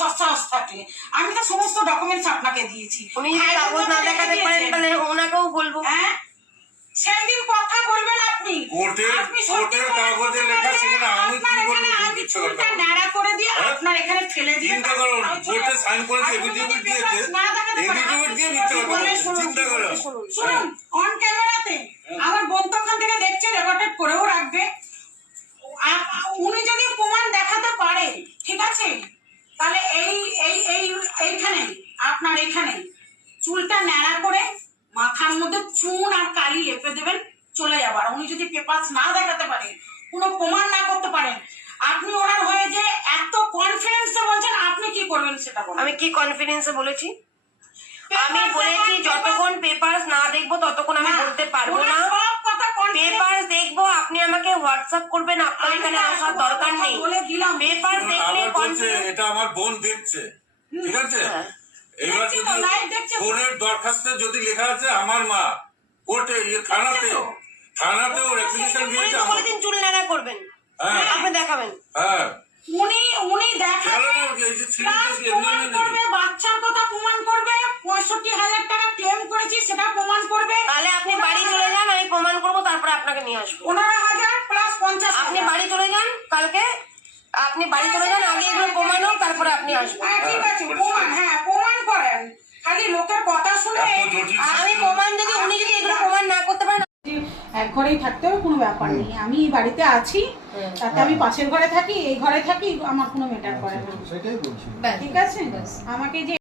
সৎসাহস থাকলে আমি তো সমস্ত ডকুমেন্টস আপনাকে দিয়েছি। উনি যদি হ্যাঁ, কাগজ না দেখাতে পারেন তাহলে ওনাকেও বলব। হ্যাঁ? সেদিন কথা বলবেন আপনি। আপনি কোর্টের কাগজে লেখা সেখানে আমি কি বলব? আমি চুলটা। ন্যাড়া করে দিয়ে হ্যাঁ? আপনার এখানে ফেলে দিয়ে চিন্তা করো, আমি চলে কোর্টে sign করেছে, papers দিয়েছে, আপনি দিয়ে মিথ্যে কথা চিন্তা করো। শুনুন, অন ক্যামেরাতে আমার বোন তো ওখান থেকে দেখছে রেকর্ডেড করেও রাখবে। উনি যদি প্রমাণ দেখাতে পারে ঠিক আছে? তাহলে এই এই এই এইখানে আপনার এখানে চুলটা ন্যাড়া করে মাথার মধ্যে চুন আর কালি লেপে দেবেন চলে যাবার উনি যদি পেপারস না দেখাতে পারে কোনো প্রমাণ না করতে পারেন আপনি ওনার হয়ে যে এত কনফিডেন্সে বলছেন আপনি কি করবেন সেটা বলুন। আমি কি কনফিডেন্সে বলেছি? আমি বলেছি যতক্ষণ পেপার না দেখব ততক্ষণ আমি বলতে পারব না। সব কথা পেপার দেখব আপনি আমাকে হোয়াটসঅ্যাপ করবেন আপনার এখানে আসার দরকার নেই। বলে দিলাম। পেপার দেখলে এটা আমার বোন দেখছে ঠিক আছে? হ্যাঁ। এবার যদি। বোনের দরখাস্তে যদি লেখা আছে আমার মা কোর্টে ইয়ে থানাতে তো। থানাতেও রেপ্লিকেশন দিয়েছে তো চুল নাড়া করবেন। হ্যাঁ। আপনি দেখাবেন। হ্যাঁ। উনি উনি দেখাবে কেন এই যে থ্রি প্লাস ডেজ এমনি প্রমাণ করবে বাচ্চার কথা প্রমাণ করবে পঁয়ষট্টি হাজার টাকা ক্লেম করেছি সেটা প্রমাণ করবে। তাহলে আপনি বাড়ি চলে যান আমি প্রমাণ করব তারপরে আপনাকে নিয়ে আসব। পনেরো হাজার প্লাস পঞ্চাশ আপনি বাড়ি চলে যান কালকে? আপনি বাড়ি চলে যান আগে এগুলো প্রমাণ হোক তারপরে আপনি আসবেন। হ্যাঁ ঠিক আছে প্রমাণ হ্যাঁ প্রমাণ লোকের কথা শুনে আমি প্রমাণ যদি উনি যদি এগুলো প্রমাণ না করতে পারেন এক ঘরেই থাকতে হবে কোনো ব্যাপার নেই। আমি বাড়িতে আছি তাতে আমি পাশের ঘরে থাকি এই ঘরে থাকি আমার কোনো মেটার করে না। সেটাই ঠিক আছে? আমাকে যে